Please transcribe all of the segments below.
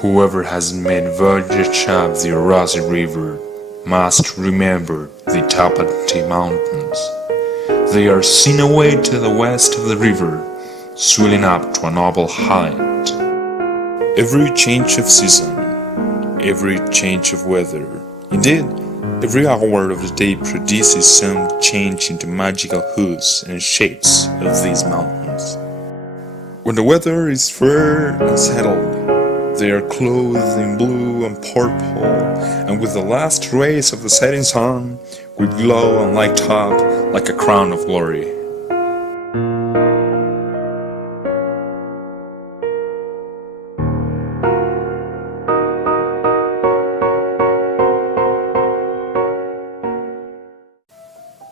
Whoever has made voyage up the Orosi River must remember the Tapati Mountains. They are seen away to the west of the river, swelling up to a noble height. Every change of season, every change of weather, indeed, every hour of the day produces some change in the magical hues and shapes of these mountains. When the weather is fair and settled, they are clothed in blue and purple, and with the last rays of the setting sun, will glow and light up like a crown of glory.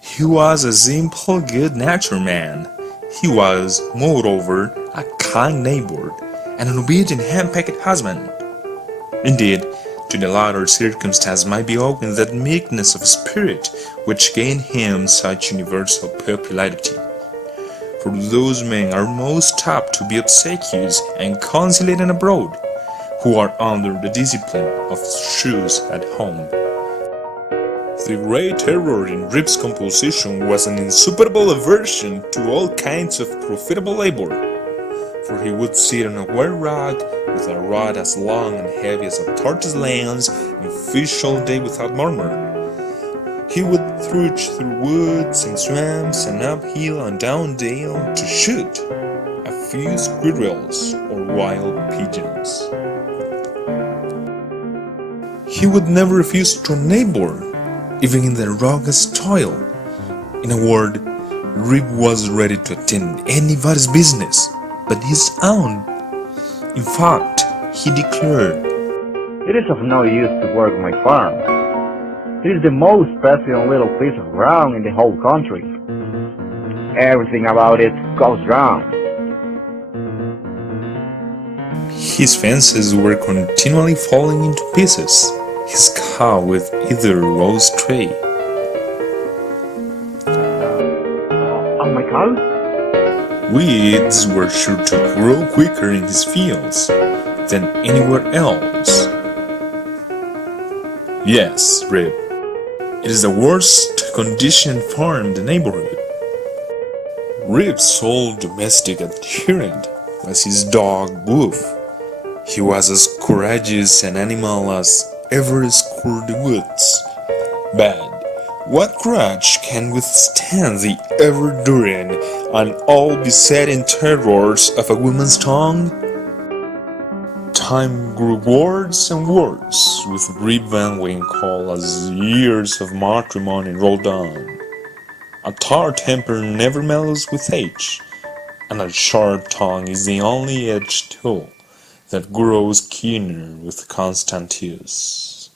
He was a simple, good-natured man. He was, moreover, a kind neighbor, and an obedient henpecked husband. Indeed, to the latter circumstance might be owing that meekness of spirit which gained him such universal popularity. For those men are most apt to be obsequious and conciliating abroad, who are under the discipline of shoes at home. The great error in Rip's composition was an insuperable aversion to all kinds of profitable labor, for he would sit on a wire rod with a rod as long and heavy as a tortoise lance and fish all day without murmur. He would trudge through woods and swamps and up hill and down dale to shoot a few squirrels or wild pigeons. He would never refuse to a neighbor, even in the rugged toil. In a word, Rip was ready to attend anybody's business but his own. In fact, he declared, "It is of no use to work my farm. It is the most precious little piece of ground in the whole country. Everything about it goes wrong." His fences were continually falling into pieces, his cow would either go astray. And my cow? Weeds were sure to grow quicker in his fields than anywhere else. Yes, Rip, it is the worst conditioned farm in the neighborhood. Rip's sole domestic adherent was his dog Wolf. He was as courageous an animal as ever scoured the woods. But what grudge can withstand the ever-enduring and all-besetting terrors of a woman's tongue? Time grew worse and worse with Rip Van Winkle as years of matrimony rolled on. A tart temper never mellows with age, and a sharp tongue is the only edged tool that grows keener with constant use.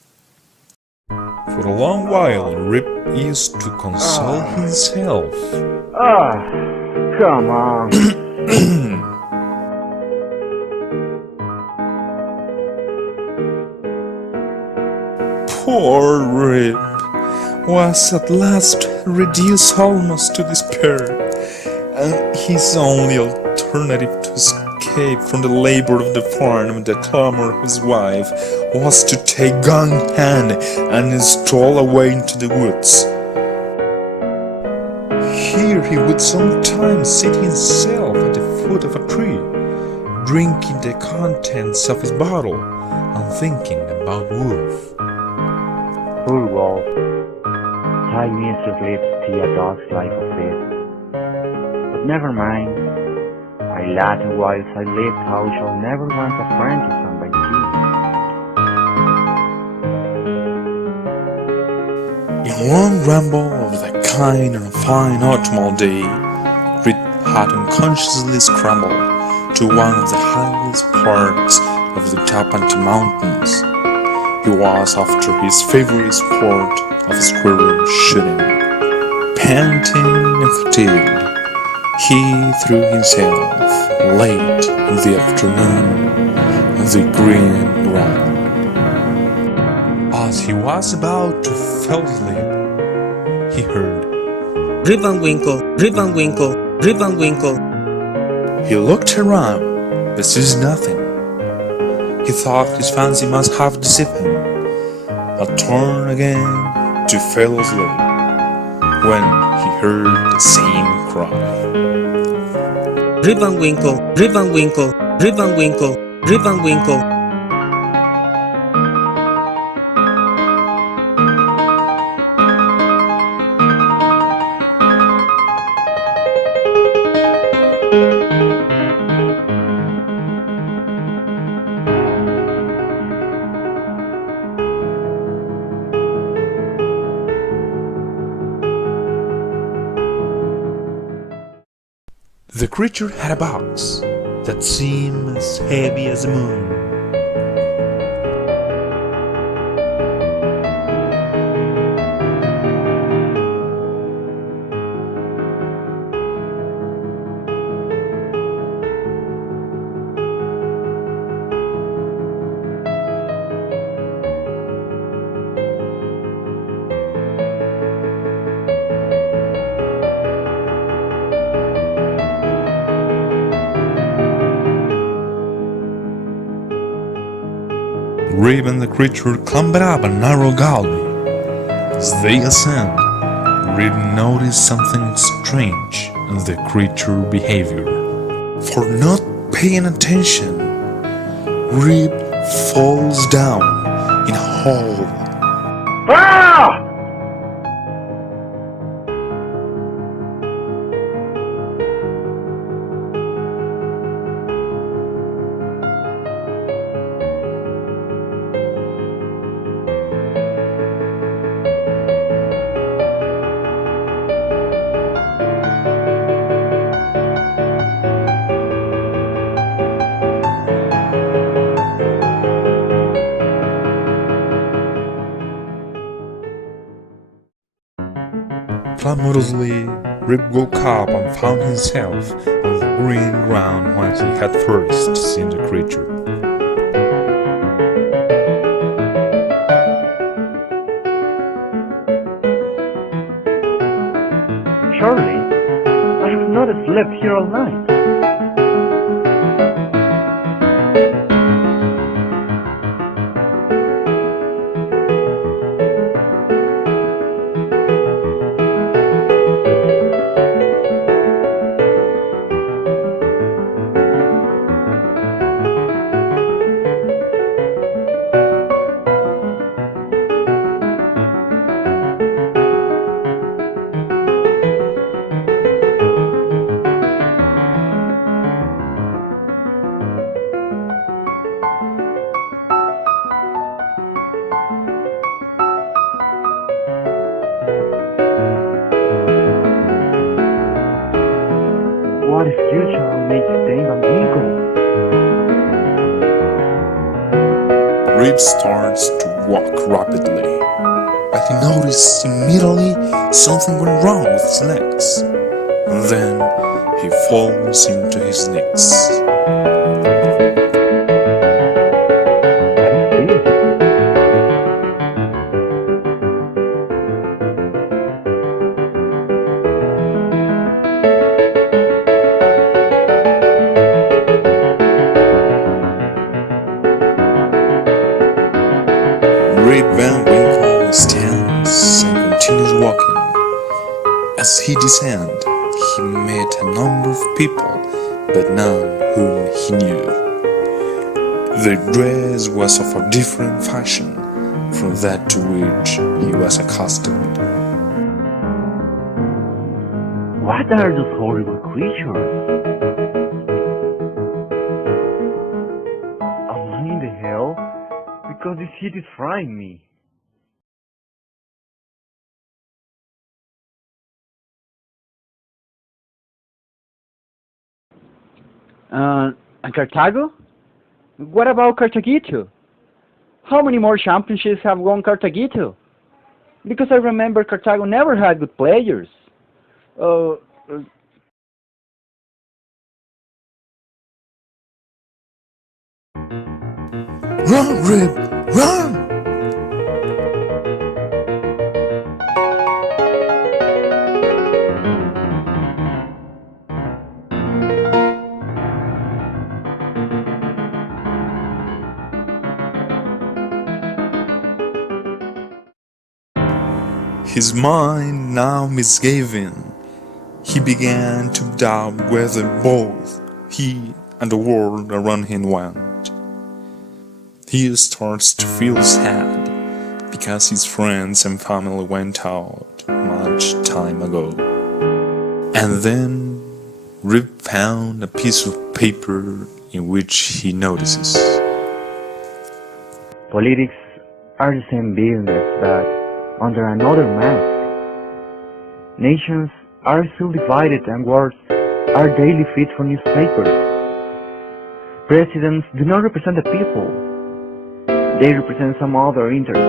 For a long while, Rip used to console himself. Come on. Poor Rip was at last reduced almost to despair, and his only alternative to escape from the labor of the farm and the clamor of his wife was to take gun in hand and stroll away into the woods. Here he would sometimes sit himself at the foot of a tree, drinking the contents of his bottle and thinking about Wolf. Poor Wolf. Tie me to sleep to a dog's life of it. But never mind. I laughed whilst I lived how I shall never want a friend to stand by me. In one ramble of the kind on a fine autumnal day, Rip had unconsciously scrambled to one of the highest parts of the Tapati Mountains. He was after his favorite sport of squirrel shooting. Panting and fatigued, he threw himself late in the afternoon on the green ground. As he was about to fall asleep, he heard, "Rip Van Winkle, Rip Van Winkle, Rip Van Winkle." He looked around, but saw nothing. He thought his fancy must have deceived him, but turned again to fall asleep when he heard the same cry. Rip Van Winkle, Rip Van Winkle, Rip Van Winkle, Rip Van Winkle. The creature had a box that seemed as heavy as the moon. Rip and the creature clambered up a narrow gully. As they ascended, Rip noticed something strange in the creature's behavior. For not paying attention, Rip falls down in a hole. Ah! Clamorously, Rip woke up and found himself on the green ground whence he had first seen the creature. Surely, I have not slept here all night. What if future will make staying on Winkle? Rip starts to walk rapidly, but he noticed immediately something went wrong with his legs. And then he falls into his knees. Rip Van Winkle stands and continues walking. As he descended, he met a number of people, but none whom he knew. Their dress was of a different fashion from that to which he was accustomed. What are those horrible creatures? Am I in the hell? Because this heat is frying me. And Cartago? What about Cartago? How many more championships have won Cartago? Because I remember Cartago never had good players. Run, Rip! Run! His mind now misgiving, he began to doubt whether both he and the world around him went. He starts to feel sad because his friends and family went out much time ago. And then Rip found a piece of paper in which he notices. Politics are the same business, but under another mask. Nations are still divided and wars are daily feed for newspapers. Presidents do not represent the people. They represent some other interest.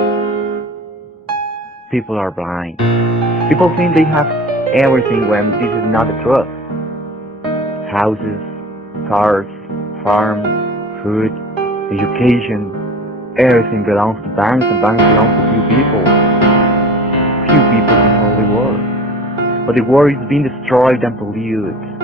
People are blind. People think they have everything when this is not the truth. Houses, cars, farms, food, education, everything belongs to banks and banks belong to few people. Few people control the world. But the world is being destroyed and polluted.